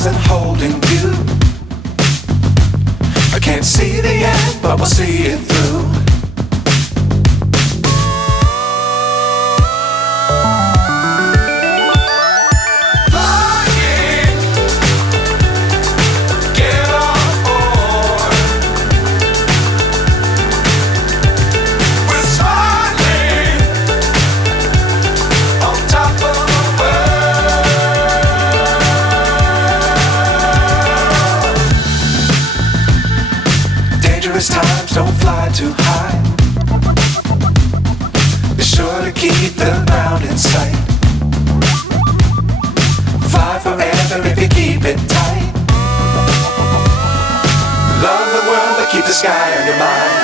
stars and holding you. I can't see the end, but we'll see it through. Times don't fly too high. Be sure to keep the ground in sight. Fly forever if you keep it tight. Love the world but keep the sky on your mind.